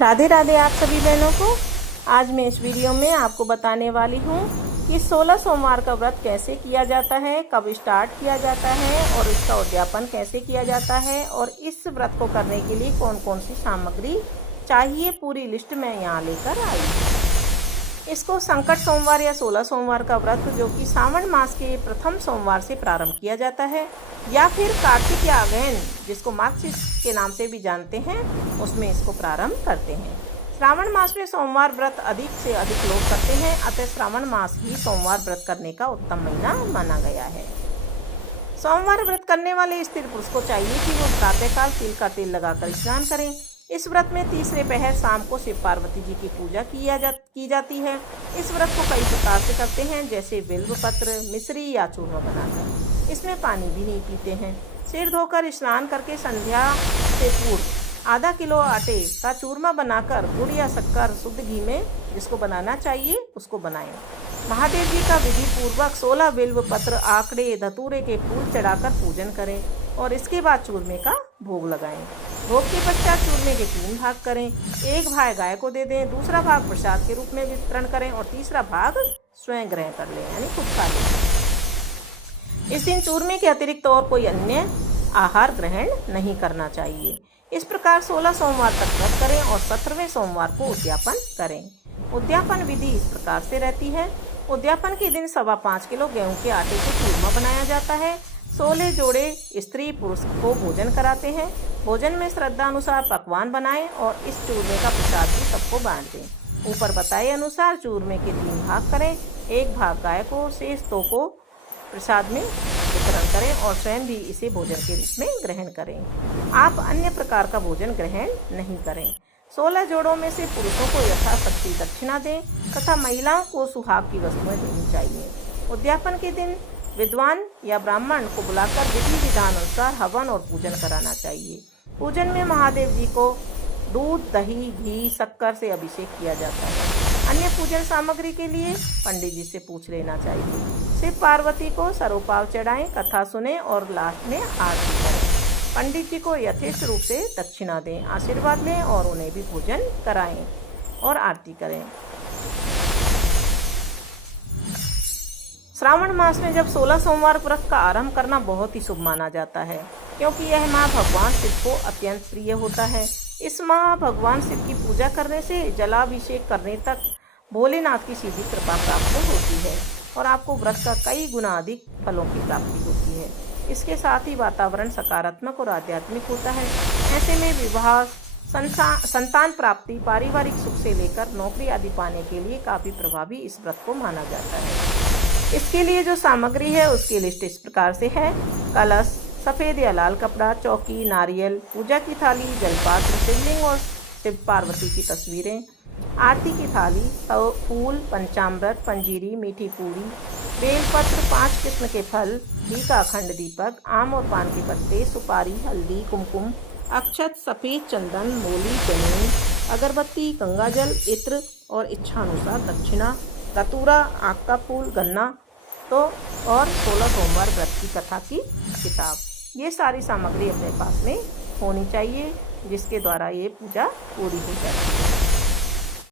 राधे राधे आप सभी बहनों को। आज मैं इस वीडियो में आपको बताने वाली हूँ कि 16 सोमवार का व्रत कैसे किया जाता है, कब स्टार्ट किया जाता है और इसका उद्यापन कैसे किया जाता है और इस व्रत को करने के लिए कौन कौन सी सामग्री चाहिए, पूरी लिस्ट मैं यहाँ लेकर आई हूँ। इसको संकट सोमवार या 16 सोमवार का व्रत जो कि सावन मास के प्रथम सोमवार से प्रारंभ किया जाता है या फिर कार्तिक या अगहन जिसको मार्गशीर्ष के नाम से भी जानते हैं, उसमें इसको प्रारंभ करते हैं। श्रावण मास में सोमवार व्रत अधिक से अधिक लोग करते हैं, अतः श्रावण मास ही सोमवार व्रत करने का उत्तम महीना माना गया है। सोमवार व्रत करने वाले स्त्री पुरुष को चाहिए कि वो प्रातःकाल तिल का तेल लगाकर स्नान करें। इस व्रत में तीसरे पहर शाम को शिव पार्वती जी की पूजा की जाती है। इस व्रत को कई प्रकार से करते हैं, जैसे बिल्व पत्र, मिश्री या चूरमा बनाकर। इसमें पानी भी नहीं पीते हैं। सिर धोकर स्नान करके संध्या से पूर्व आधा किलो आटे का चूरमा बनाकर गुड़ या शक्कर शुद्ध घी में जिसको बनाना चाहिए उसको बनाएं। महादेव जी का विधि पूर्वक 16 बिल्व पत्र, आंकड़े, धतूरे के फूल चढ़ाकर पूजन करें और इसके बाद चूरमे का भोग लगाएं। भोग के पश्चात चूरमे के 3 भाग करें। एक भाग गाय को दे दें, दूसरा भाग प्रसाद के रूप में वितरण करें और तीसरा भाग स्वयं ग्रहण कर लें, यानी खुद खा लें। इस दिन चूरमे के अतिरिक्त और कोई अन्य आहार ग्रहण नहीं करना चाहिए। इस प्रकार 16 सोमवार तक व्रत करें और 17वें सोमवार को उद्यापन करें। उद्यापन विधि इस प्रकार से रहती है। उद्यापन के दिन 5.25 किलो गेहूं के आटे से चूरमा बनाया जाता है। 16 जोड़े स्त्री पुरुष को भोजन कराते हैं। भोजन में श्रद्धा अनुसार पकवान बनाएं और इस चूरमे का प्रसाद भी सबको बांट दें। ऊपर बताए अनुसार चूरमे के 3 भाग करें। एक भाग गाय को, शेष 2 को प्रसाद में वितरण करें और स्वयं भी इसे भोजन के रूप में ग्रहण करें। आप अन्य प्रकार का भोजन ग्रहण नहीं करें। 16 जोड़ों में से पुरुषों को यथाशक्ति दक्षिणा दें तथा महिलाओं को सुहाग की वस्तुएं देनी चाहिए। उद्यापन के दिन विद्वान या ब्राह्मण को बुलाकर विधि विधान अनुसार हवन और पूजन कराना चाहिए। पूजन में महादेव जी को दूध, दही, घी, शक्कर से अभिषेक किया जाता है। अन्य पूजन सामग्री के लिए पंडित जी से पूछ लेना चाहिए। शिव पार्वती को सरोपाव चढ़ाएं, कथा सुने और लास्ट में आरती करें। पंडित जी को यथेष्ट रूप से दक्षिणा दें, आशीर्वाद लें और उन्हें भी भोजन कराएं और आरती करें। श्रावण मास में जब 16 सोमवार व्रत का आरंभ करना बहुत ही शुभ माना जाता है, क्योंकि यह माह भगवान शिव को अत्यंत प्रिय होता है। इस माह भगवान शिव की पूजा करने से जलाभिषेक करने तक भोलेनाथ की सीधी कृपा प्राप्त होती है और आपको व्रत का कई गुना अधिक फलों की प्राप्ति होती है। इसके साथ ही वातावरण सकारात्मक और आध्यात्मिक होता है। ऐसे में विवाह, संतान प्राप्ति, पारिवारिक सुख से लेकर नौकरी आदि पाने के लिए काफी प्रभावी इस व्रत को माना जाता है। इसके लिए जो सामग्री है उसकी लिस्ट इस प्रकार से है। कलश, सफ़ेद या लाल कपड़ा, चौकी, नारियल, पूजा की थाली, जलपात्र, शिवलिंग और शिव पार्वती की तस्वीरें, आरती की थाली, फूल, पंचामृत, पंजीरी, मीठी पूरी, बेलपत्र, 5 किस्म के फल, घी का अखंड दीपक, आम और पान के पत्ते, सुपारी, हल्दी, कुमकुम, अक्षत, सफ़ेद चंदन, मोली, जमीन, अगरबत्ती, गंगाजल, इत्र और इच्छानुसार दक्षिणा, धतूरा, आक का फूल, गन्ना और 16 सोमवार व्रत की कथा की किताब, ये सारी सामग्री अपने पास में होनी चाहिए, जिसके द्वारा ये पूजा पूरी हो जाती है।